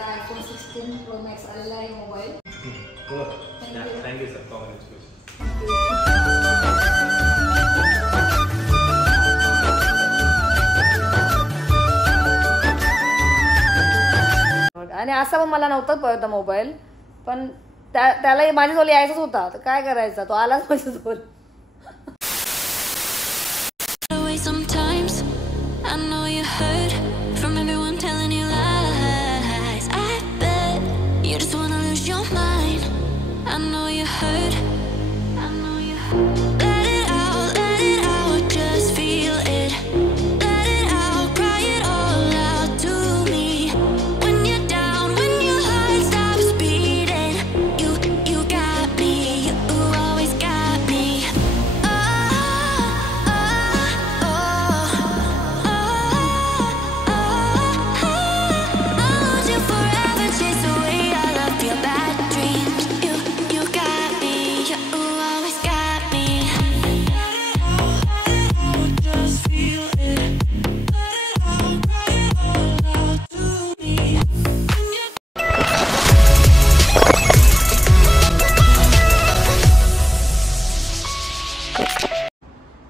आपला iPhone 16 Pro Max आलेला आहे मोबाईल. Thank you sir. कॉंग्रॅच्युलेशन. आणि असं पण मला नव्हताच पाहिजे मोबाईल, पण त्याला माझ्याजवळ यायचाच होता, तर काय करायचं, तो आलाच माझ्याजवळ.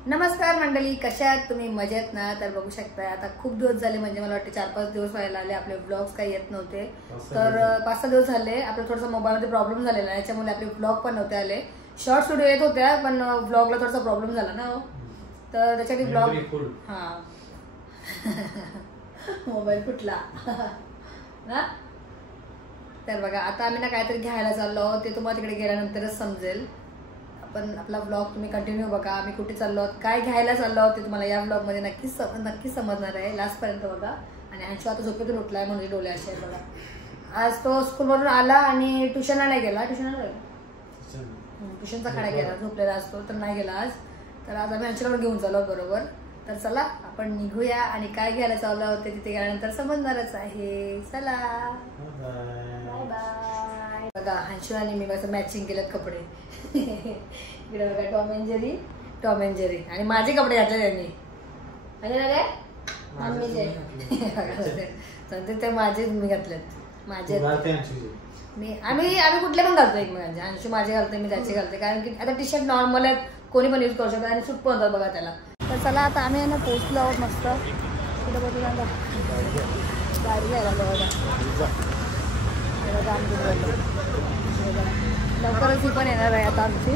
नमस्कार मंडळी, कशा आहात तुम्ही? मजेत ना? तर बघू शकता आता खूप दिवस झाले, म्हणजे मला वाटते 4-5 दिवस व्हायला आले आपले व्लॉग्स काही येत नव्हते. तर 5-6 दिवस झाले. आपलं थोडासा मोबाईलमध्ये प्रॉब्लेम झालेला, याच्यामुळे आपले व्लॉग पण नव्हते आले. शॉर्ट व्हिडिओ येत होत्या, पण व्लॉगला थोडासा प्रॉब्लेम झाला ना, तर त्याच्यासाठी व्लॉग मोबाईल फुटला ना. तर बघा आता आम्ही ना काहीतरी घ्यायला चाललो, ते तुम्हाला तिकडे गेल्यानंतरच समजेल. पण आपला ब्लॉग तुम्ही कंटिन्यू बघा. आम्ही कुठे चाललो आहोत, काय घ्यायला चाललो आहोत, ते तुम्हाला या ब्लॉगमध्ये नक्कीच समजणार आहे. लास्टपर्यंत बघा. आणि अंशू आता झोपेतून उठलाय, म्हणजे डोळे असे बघा. आज तो स्कूलवरून आला आणि ट्युशनला नाही गेला. ट्युशनचा खाडा गेला, झोपलेला असतो, तर नाही गेला आज. तर आज आम्ही अंशूला घेऊन चाललो बरोबर. तर चला आपण निघूया, आणि काय घ्यायला चाललो आहोत ते तिथे गेल्यानंतर समजणारच आहे. चला बाय बाय. बघा अंशू आणि मी कसं मॅचिंग केलेत कपडे. इकडे बघा टॉम अँड जेरी आणि माझे कपडे घातले त्यांनी. ते माझे मी घातलेत. माझे आम्ही कुठले पण घालतो एकमेकांचे. अंशू माझे घालते, मी त्याचे घालते, कारण की आता टी शर्ट नॉर्मल आहेत, कोणी पण यूज करू शकतो आणि सूट पण होतात बघा त्याला. तर चला आता आम्ही ना पोचलो आहोत मस्त. कुठे बघू गाडी घ्यायला बघा. लवकरच ही पण येणार आहे आता आमची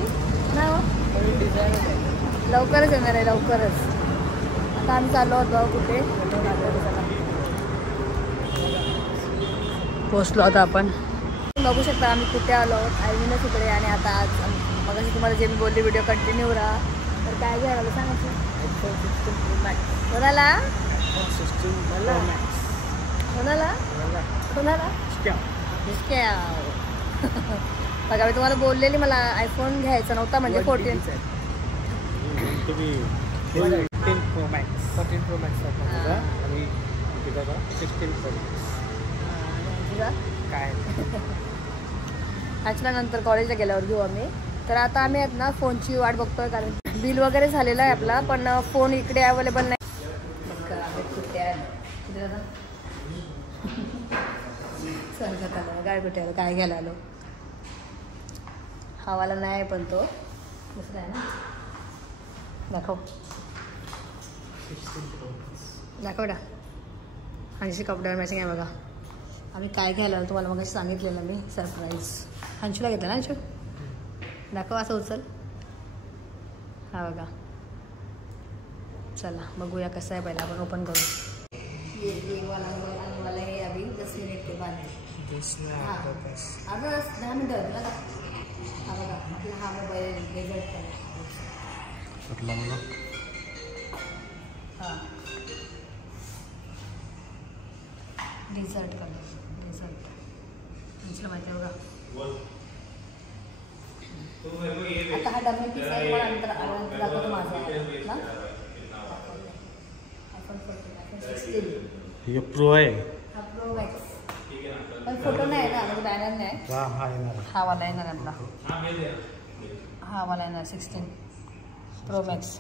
ना, लवकरच येणार आहे, लवकरच. आता आम्ही चाललो आहोत बघा कुठे. पोचलो आता आपण. बघू शकता आम्ही कुठे आलो आहोत, आयवीनच तिकडे. आणि आता आज मग तुम्हाला जे मी बोलली व्हिडिओ कंटिन्यू राहा. तर काय घ्यायला सांगायचं कोणाला बघा, मी तुम्हाला बोललेली मला आयफोन घ्यायचा नव्हता, म्हणजे 14 Pro Max आणि बघा 16 Pro Max. काय आजच्या नंतर कॉलेजला गेल्यावर घेऊ आम्ही. तर आता आम्ही आहेत ना फोनची वाट बघतोय, कारण बिल वगैरे झालेला आहे आपला, पण फोन इकडे अवेलेबल नाही. काय कुठे आलो, काय घ्यायला आलो. हवाला नाही, पण तो दुसरा आहे ना. दाखव ना. अंशू कपड्यावर मॅचिंग आहे बघा. आम्ही काय घ्यायला आलो तुम्हाला मग सांगितलेलं मी, सरप्राईज. अंशूला घेतला ना अंशू? दाखव, असं उचल. हा बघा. चला बघूया कसं आहे, पहिला आपण ओपन करू. ये वाला हे अभी 10 मिनिट के बाद. आता 10 मिनिटं होतं ना. हा बघा आपला हा मोबाईल डेझर्ट कलर. हां डेझर्ट कलर, डेझर्ट. अंशूला माहिती आहे बघा. आता हा डमी पीस आहे, मला नंतर दाखवतो माझा ना. iPhone 16 हे प्रो आहे. हा प्रो मॅक्स, पण फोटो नाही ना, म्हणजे बॅनर नाही. हा वाला येणार आपला, हा वाला येणार 16 प्रो मॅक्स.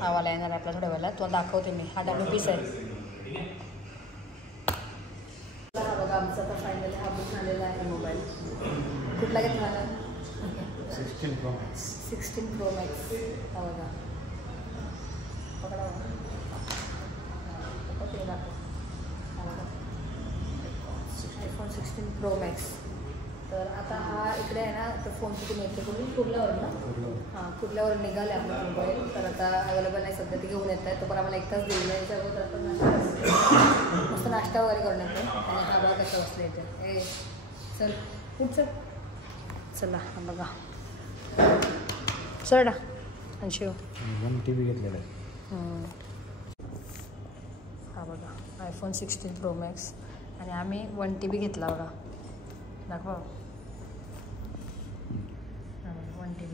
हा वाला येणार आपला थोड्या वेळेला, तो दाखवते मी. हा डमी पीस आहे. आमचा आता फायनली हा बुक झालेला आहे मोबाईल. कुठला घेतला? 16 Pro Max. 16 Pro Max. हा बघा, पकडा iPhone 16 Pro Max. तर आता हा इकडे आहे ना, तर फोनची तुम्ही येते करून कुठल्यावर ना हां कुठल्यावर निघाले आपला मोबाईल. तर आता अवेलेबल नाही सध्या, ते घेऊन येत आहे. तो पण आम्हाला एक तास दिलेला आहे. याच्या अगोदर आपण नाश्ता मस्त नाश्ता वगैरे करून येतो. आणि हा बघा कशा बसले येते. ए चल कुठचं चला हा बघा चढा आणि शिव 1 TB घेतलेला आहे. हा बघा iPhone 16 Pro Max आणि आम्ही 1 TB घेतला बघा. दाखवा 1 TB.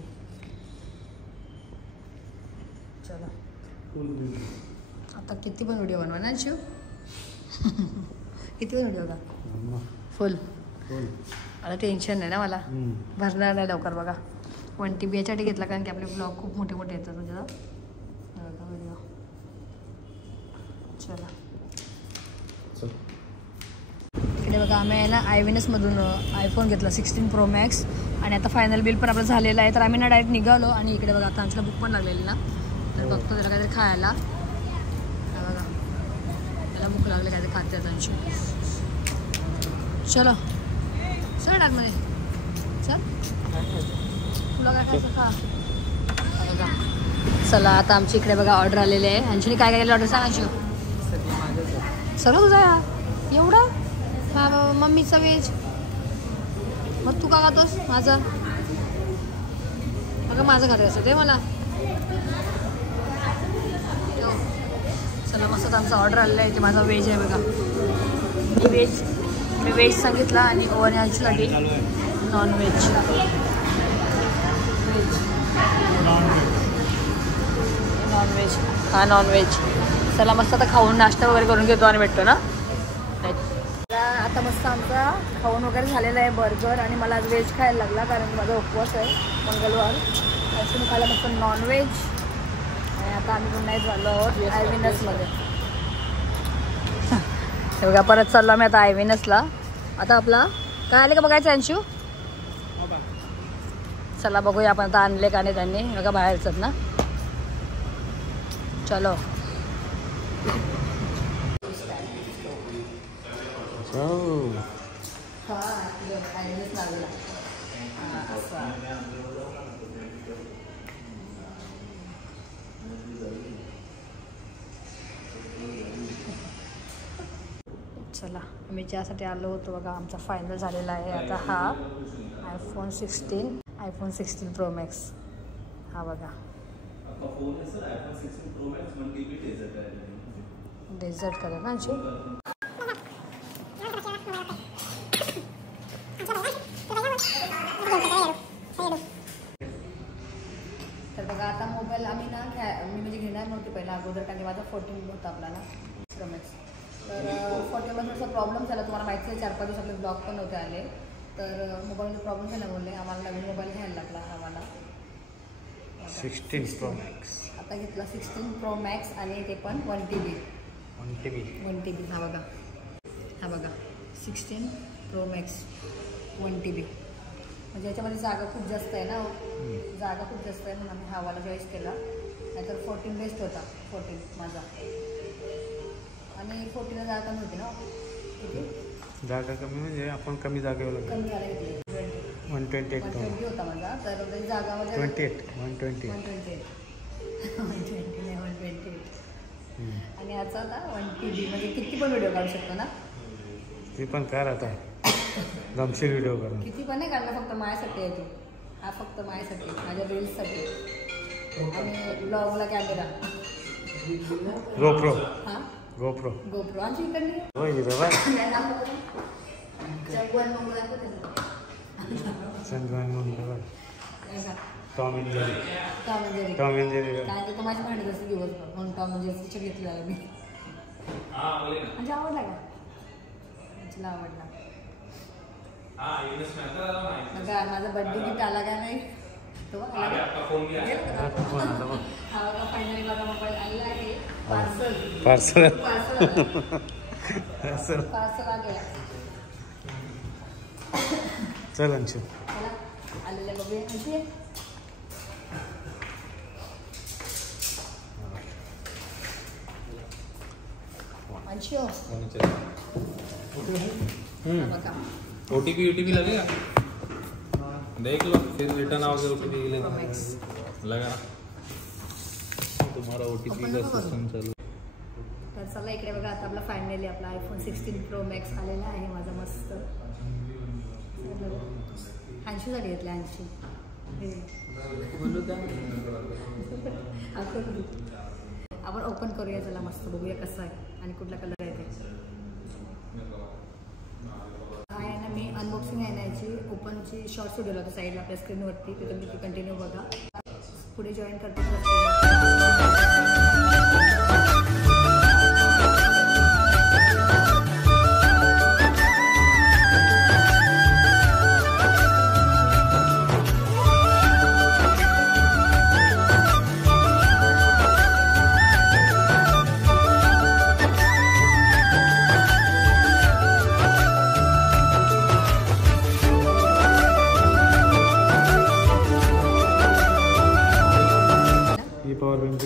चला आता किती पण व्हिडिओ बनवा ना शिव. किती पण व्हिडिओ का फुल आता टेन्शन नाही ना मला. भरणार नाही लवकर बघा. 1 TB याच्यासाठी घेतला कारण की आपले ब्लॉग खूप मोठे मोठे येतात म्हणजे व्हिडिओ. चला इकडे बघा आम्ही आहे ना iWinnesमधून iPhone घेतला 16 Pro Max आणि आता फायनल बिल पण आपलं झालेलं आहे. तर आम्ही ना डायरेक्ट निघालो आणि इकडे बघा आता आमच्याला बुक पण लागलेली ना. तर बघतो त्याला काहीतरी खायला. बघा त्याला भूक लागले काहीतरी खाते त्यांची. चलो चल आतमध्ये चल तुला काय खायचं खा. बघा चला आता आमची इकडे बघा ऑर्डर आलेली आहे. यांची काय काय केलं ऑर्डर सांगायची सर्व तुझा यार एवढा. हा मम्मीचा वेज मग तू का खातोस माझं. अगं माझं खाते असं ते मला. चला मस्त आमचा ऑर्डर आलेला आहे. ते माझा व्हेज आहे बघा. मी व्हेज सांगितला आणि ओव्हन यांच्यासाठी नॉनव्हेज. नॉनव्हेज हा नॉनव्हेज. चला मस्त आता खाऊन नाश्ता वगैरे करून घेतो आणि भेटतो ना. आता मस्त आमचा खाऊन वगैरे झालेला आहे बर्गर. आणि मला आज व्हेज खायला लागला कारण माझा उपवास आहे मंगळवार. त्याच्याने खायला मस्त नॉनव्हेज. आणि आता आम्ही पुन्हा झालो आहोत iWinnesमध्ये. हे बघा परत चाललो आम्ही आता iWinnesला. आता आपला काय आले का बघायचं अंशू. चला बघूया आपण आता आणले का नाही त्यांनी. बघा बाहेरच ना. चलो चला आम्ही ज्यासाठी आलो होतो बघा आमचा फायनल झालेला आहे. आता हा iPhone 16 Pro Max हा बघा. डेझर्ट कलर ना अंशू. तर बघा आता मोबाईल आम्ही ना मी म्हणजे घेणार नव्हती पहिला अगोदर कारण की माझा 14 होता आपल्याला Pro Max. तर 14मध्ये थोडासा प्रॉब्लेम झाला. तुम्हाला माहिती आहे 4-5 दिवस आपले ब्लॉग पण नव्हते आले. तर मोबाईलमध्ये प्रॉब्लेम झाला बोलले आम्हाला नवीन मोबाईल घ्यायला लागला आम्हाला. 16 Pro Max आता घेतला 16 Pro Max आणि ते पण 1 TB. 1 TB हा बघा 16 Pro Max 1 TB. म्हणजे याच्यामध्ये जागा खूप जास्त आहे ना. जागा खूप जास्त आहे म्हणून आम्ही हावाला चॉईस केला. नाहीतर 14 बेस्ट होता 14 माझा. आणि 14ला जागा कमी होती ना. किती जागा कमी म्हणजे आपण कमी जागेवर कमी जागा घेतली. 120 होता माझा. तर त्याची जागा म्हणजे 128 आणि याचा आता 1 TB. म्हणजे किती पण व्हिडिओ काढू शकतो ना. ती पण काय आता गमशील व्हिडिओ करून. किती पण नाही काढला. फक्त माझ्यासाठी आहे तो. हा फक्त माझ्यासाठी माझ्या रील्ससाठी. आणि ब्लॉगला कॅमेरा GoPro. हां GoPro आमची इकडे होय जवळ संगवान म्हणून टॉम अँड जेरी. कारण की तो माझी भांडत असते दिवसभर म्हणून टॉम अँड जेरीचा घेतलेला मी. म्हणजे आवडला का तुला आवडला. बघा माझा बर्थडे गिफ्ट आला का नाही. तो आला हा बघा फायनली बघा मोबाईल आलेला आहे. पार्सल आलेला. चल अंशू. चला आलेले बघूया अंशू. अंशू बघा OTP लगेगा, देख लो फिर रिटर्न आओगे OTP लगा तुम्हारा OTP का सिस्टम चालू. तर चला इकडे बघा आता आपला फायनली आपला iPhone 16 Pro Max आलेला आहे माझा मस्त. अंशूसाठी घेतला अंशू. आपण ओपन करूया चला मस्त बघूया कसं आहे आणि कुठला कलर आहे ते. आहे ना मी अनबॉक्सिंग आहे ना याची ओपनची शॉर्ट्स व्हिडिओ होता साईडला आपल्या स्क्रीनवरती ते तुम्ही कंटिन्यू बघा. पुढे जॉईन करते.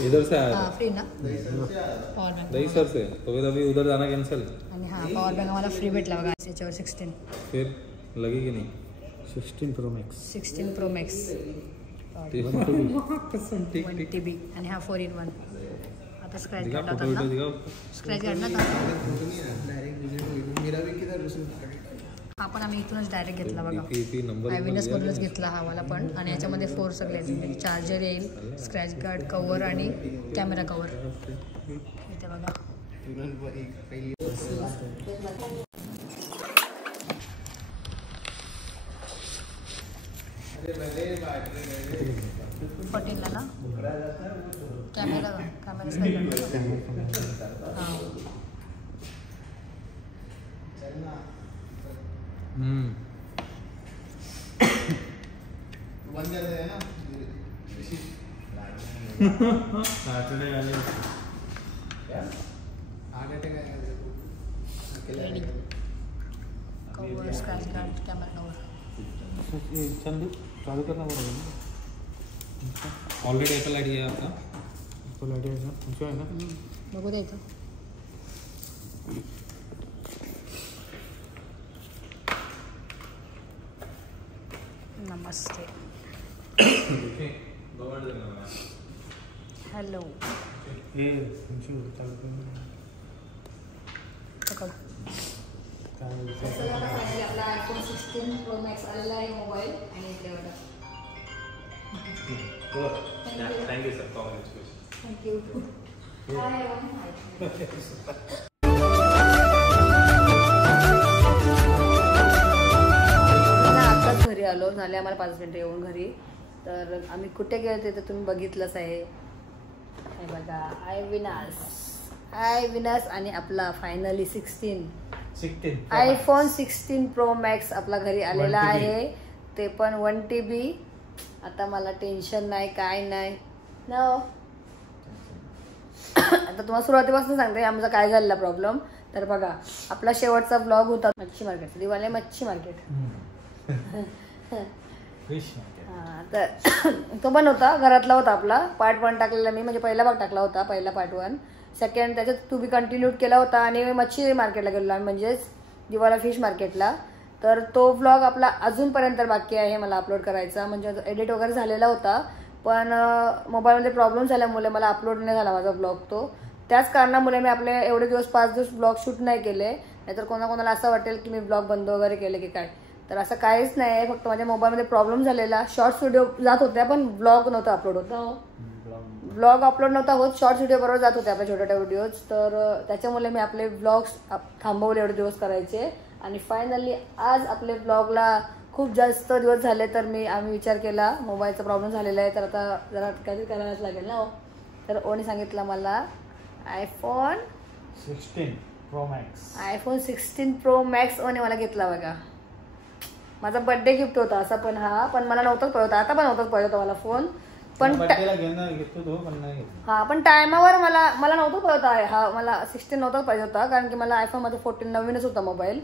इधर से आया था फ्री ना पॉवर बँक. दही सर से, तो फिर अभी उधर जाना कैंसिल. आणि हा पॉवर बँक आम्हाला फ्री भेटला बघा याच्यावर 16. फिर लगी की नहीं 16 Pro Max. 16 Pro Max ठीक 1 TB आणि हा 4-in-1. आता स्क्रॅच दिखा काढला फोटो वीडियो होता दिखाओ. स्क्रॅच काढला हा पण आम्ही इथूनच डायरेक्ट घेतला बघा. DP नंबर आयविनस मधूनच घेतला हा वाला पण. आणि याच्यामध्ये 4 सगळे म्हणजे चार्जर येईल, स्क्रॅच गार्ड, कवर आणि कॅमेरा कवर इथे बघा. फोर्टीनला ना camera cover, scratch guard, camera cover. Chandu चालू करना पड़ेगा. ऑलरेडी एप्पल आईडी है आपका. Apple ID है ना, है ना. बघू दे इथं. नमस्ते. हॅलो. ये अंशू चालू कर. आपला iPhone 16 Pro Max आलेला आहे मोबाईल आणि इकडे बघा. Thank you sir. कॉंग्रॅच्युलेशन. थँक्यू. आत्ताच घरी आलो झाले आम्हाला 5 मिनिटं येऊन घरी. तर आम्ही कुठे गेलो ते तुम्ही बघितलंच आहे. हे बघा आयविनास आणि आपला फायनली 16 iPhone 16 Pro Max आपला घरी आलेला आहे. ते पण 1 TB. आता मला टेन्शन नाही काय नाही ना. आता तुम्हाला सुरुवातीपासून सांगते आमचा काय झालेला प्रॉब्लेम. तर बघा आपला शेवटचा ब्लॉग होता मच्छी मार्केट. दिवाळी मच्छी मार्केट. तर तो पण होता घरातला होता आपला. पार्ट 1 टाकलेला मी म्हणजे पहिला भाग टाकला होता. पहिला पार्ट 1. सेकंड त्याच्यात टू बी कंटिन्यूड केला होता. आणि मच्छी मार्केटला गेलो आम्ही म्हणजेच दिवाळा फिश मार्केटला. तर तो व्लॉग आपला अजूनपर्यंत बाकी आहे मला अपलोड करायचा. म्हणजे एडिट वगैरे झालेला होता पण मोबाईलमध्ये प्रॉब्लेम झाल्यामुळे मला अपलोड नाही झाला माझा ब्लॉग तो. त्याच कारणामुळे मी आपले एवढे दिवस 5 दिवस ब्लॉग शूट नाही केले. नाहीतर कोणाकोणाला असं वाटेल की मी ब्लॉग बंद वगैरे केले की काय. तर असं काहीच नाही आहे. फक्त माझ्या मोबाईलमध्ये प्रॉब्लेम झालेला. शॉर्ट्स व्हिडिओ जात होत्या पण ब्लॉग नव्हता अपलोड होता. ब्लॉग अपलोड नव्हता होत. शॉर्ट्स व्हिडिओ बरोबर जात होते आपल्या छोट्या छोट्या व्हिडिओज. तर त्याच्यामुळे मी आपले ब्लॉग्स थांबवले एवढे दिवस करायचे. आणि फायनली आज आपले ब्लॉगला खूप जास्त दिवस झाले. तर आम्ही विचार केला मोबाईलचा प्रॉब्लेम झालेला आहे तर आता जरा काहीतरी करायलाच लागेल ना. तर ओने सांगितलं मला iPhone 16 Pro Max ओने मला घेतला बघा. माझा बर्थडे गिफ्ट होता असा पण हा. पण मला नव्हताच पाहिजे होता. आता पण नव्हताच पाहिजे होता मला फोन. पण हा पण टायमावर मला नव्हतं पाहिजे होता हा. मला 16 नव्हताच पाहिजे होता कारण की मला iPhone मध्ये 14 नवीनच होता मोबाईल.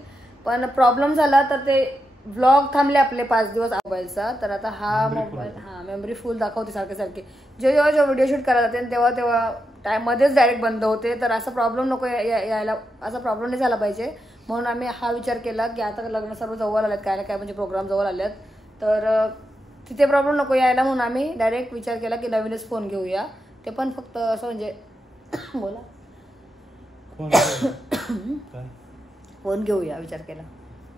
पण प्रॉब्लेम झाला तर ते व्लॉग थांबले आपले 5 दिवस मोबाईलचा. तर आता हा मोबाईल मेमरी फुल दाखवते सारखे जेव्हा व्हिडिओ शूट करायला जाते तेव्हा टाइम मध्येच डायरेक्ट बंद होते. तर असा प्रॉब्लेम नको यायला, असा प्रॉब्लेम नाही झाला पाहिजे म्हणून आम्ही हा विचार केला की आता लग्न सर्व जवळ आल्यात, काय ना काय म्हणजे प्रोग्राम जवळ आल्यात, तर तिथे प्रॉब्लेम नको यायला म्हणून आम्ही डायरेक्ट विचार केला की नवीनच फोन घेऊया. ते पण फक्त असं म्हणजे बोला फोन घेऊया विचार केला,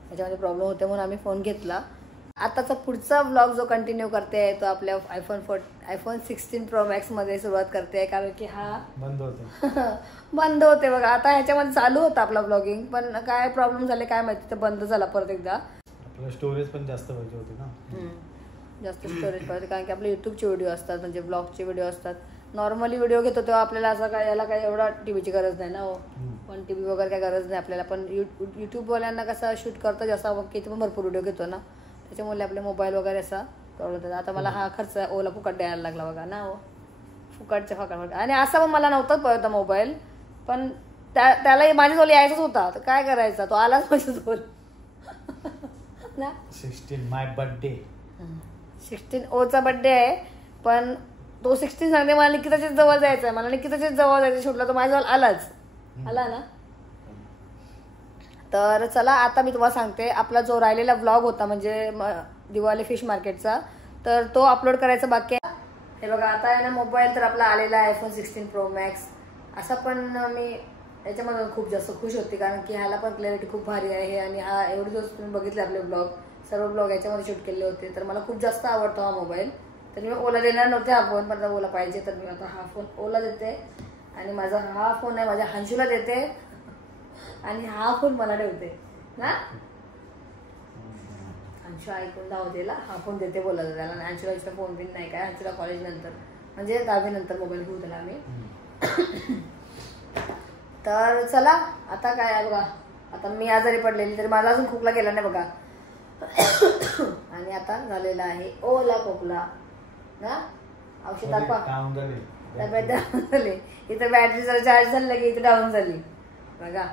त्याच्यामध्ये प्रॉब्लेम होते म्हणून आम्ही फोन घेतला. आताचा पुढचा व्लॉग जो कंटिन्यू करते आहे तो आपल्या आयफोन 16 प्रो मॅक्स मध्ये सुरुवात करते आहे, कारण की हा बंद होते बघा. आता ह्याच्यामध्ये चालू होता आपला ब्लॉगिंग, पण काय प्रॉब्लेम झाले काय माहिती, तर बंद झाला परत एकदा. आपलं स्टोरेज पण जास्त पाहिजे होते ना, जास्त स्टोरेज पाहिजे, कारण की आपले युट्यूबचे व्हिडिओ असतात, म्हणजे ब्लॉगचे व्हिडिओ असतात. नॉर्मली व्हिडिओ घेतो तेव्हा आपल्याला असं काय याला काय एवढा टीव्हीची गरज नाही ना हो, पण टीव्ही वगैरे काय गरज नाही आपल्याला. पण युट्यूबवाल्यांना कसं शूट करतो जसा किती पण भरपूर व्हिडिओ घेतो ना, त्याच्यामुळे आपले मोबाईल वगैरे असा प्रॉब्लेम होता. आता मला हा खर्च ओला फुकट द्यायला लागला बघा ना हो, फुकटच्या फुकट. आणि असं पण मला नव्हताच पळता मोबाईल, पण त्याला माझ्याजवळ यायचाच होता, तर काय करायचा, तो आलाच माझ्याजवळ ना. 16 माय बर्थडे, 16 ओचा बर्थडे आहे, पण तो 16 सांगते मला निकिताच्याच जवळ जायचं आहे, मला निकिताच्याच जवळ जायचं शूटला, तो माझ्याजवळ आला ना. तर चला आता मी तुम्हाला सांगते आपला जो राहिलेला व्लॉग होता म्हणजे दिवाळी फिश मार्केटचा, तर तो अपलोड करायचा बाकी आहे. हे बघा आता आहे ना मोबाईल तर आपला आलेला आहे आयफोन 16 प्रो मॅक्स. असा पण मी याच्यामध्ये खूप जास्त खुश होते, कारण की ह्याला पण क्लॅरिटी खूप भारी आहे. आणि हा एवढे दिवस तुम्ही बघितले आपले ब्लॉग, सर्व ब्लॉग याच्यामध्ये शूट केले होते, तर मला खूप जास्त आवडतो हा मोबाईल. तर मी ओला देणार नव्हते हा फोन, पण ओला पाहिजे तर मी आता हा फोन ओला देते. आणि माझा हा फोन आहे माझ्या हंशूला देते, आणि हा फोन मला ठेवते ना. अंशू ऐकून धावतेला हा फोन देते बोला त्याला. आणि अंशूला फोन बिन नाही काय, अंशूला कॉलेज नंतर म्हणजे 10वी नंतर मोबाईल घेऊ त्याला आम्ही. तर चला आता काय आहे बघा, आता मी आजारी पडलेली तर मला अजून खोकला गेला नाही बघा. आणि आता झालेला आहे ओला खोकला ना. औषध दाखवा, तब्येत डाऊन झाली. इथं बॅटरी जरा चार्ज झाली की इथं डाऊन झाली बघा.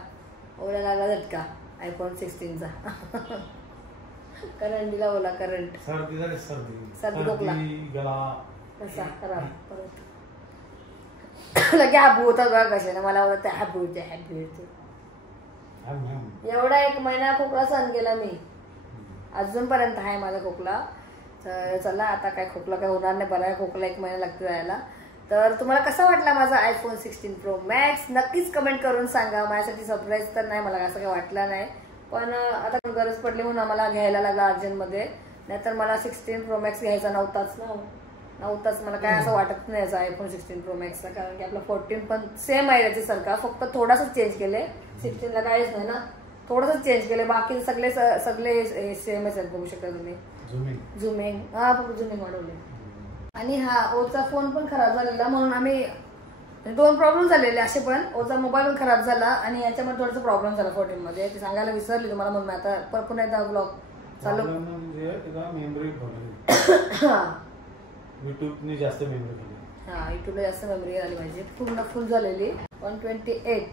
ओला लागला झटका आयफोन 16चा. करंटीला ओला करंट, सर्दी खोकला कसा खराब परत लगे हाबू होता बघा कशाने. मला बोलत हॅपी होते एवढा 1 महिना खोकला सहन केला मी, अजूनपर्यंत आहे माझा खोकला. तर चला आता काय खोकला काय होणार नाही, बरा खोकला 1 महिना लागतो जायला. तर तुम्हाला कसा वाटला माझा आयफोन 16 प्रो मॅक्स नक्कीच कमेंट करून सांगा. माझ्यासाठी सरप्राईज तर नाही, मला असं काही वाटलं नाही, पण आता गरज पडली म्हणून आम्हाला घ्यायला लागला अर्जंटमध्ये. नाहीतर मला 16 प्रो मॅक्स घ्यायचा नव्हताच. मला काय असं वाटत नाही याचा आयफोन 16 प्रो मॅक्सला, कारण की आपला 14 पण सेम आहे त्याच्यासारखा, फक्त थोडासाच चेंज केले. 16ला काहीच नाही ना, थोडंसंच चेंज केले, बाकी सगळे सेमच आहेत. बघू शकता तुम्ही झुमिंग, हा फक्त झुमिंग वाढवले. आणि हा ओचा फोन पण खराब झालेला म्हणून आम्ही 2 प्रॉब्लेम झालेले असे, पण ओचा मोबाईल पण खराब झाला आणि याच्यामध्ये थोडासा प्रॉब्लेम झाला 14 मध्ये, ते सांगायला विसरली तुम्हाला म्हणून आता पुन्हा एकदा ब्लॉग चालू. युट्यूबने जास्त मेमरी खाली, हा युट्यूबला जास्त मेमरी आली पाहिजे, पूर्ण फुल झालेली 128.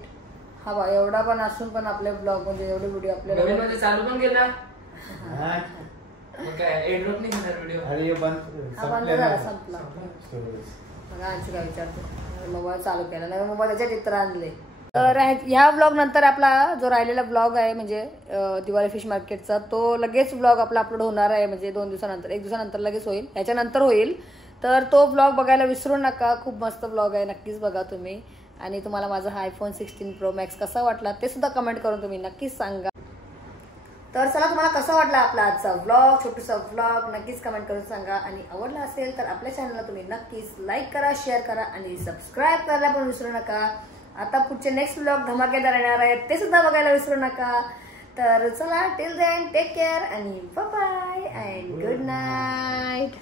हा बा एवढा पण असून पण आपले ब्लॉग म्हणजे एवढे व्हिडिओ आपल्याला चालू पण केला काय बंद झाला संपला. बघा अंशू काय विचारतो, मोबाईल चालू केला नाही, मोबाईल त्याच्या चित्र आणले. तर ह्या ब्लॉग नंतर आपला जो राहिलेला ब्लॉग आहे म्हणजे दिवाळी फिश मार्केटचा, तो लगेच ब्लॉग आपला अपलोड होणार आहे, म्हणजे 2 दिवसानंतर, 1 दिवसानंतर लगेच होईल, ह्याच्यानंतर होईल. तर तो ब्लॉग बघायला विसरू नका, खूप मस्त ब्लॉग आहे, नक्कीच बघा तुम्ही. आणि तुम्हाला माझा हा आयफोन 16 प्रो मॅक्स कसा वाटला ते सुद्धा कमेंट करून तुम्ही नक्कीच सांगा. तर चला तुम्हाला कसा वाटला आपला आजचा व्लॉग, छोटूसा व्लॉग, नक्कीच कमेंट करून सांगा. आणि आवडला असेल तर आपल्या चॅनलला तुम्ही नक्कीच लाईक करा, शेअर करा आणि सबस्क्राईब करायला पण विसरू नका. आता पुढचे नेक्स्ट व्लॉग धमाकेदार येणार आहेत, ते सुद्धा बघायला विसरू नका. तर चला टिल देन टेक केअर आणि bye bye and good night.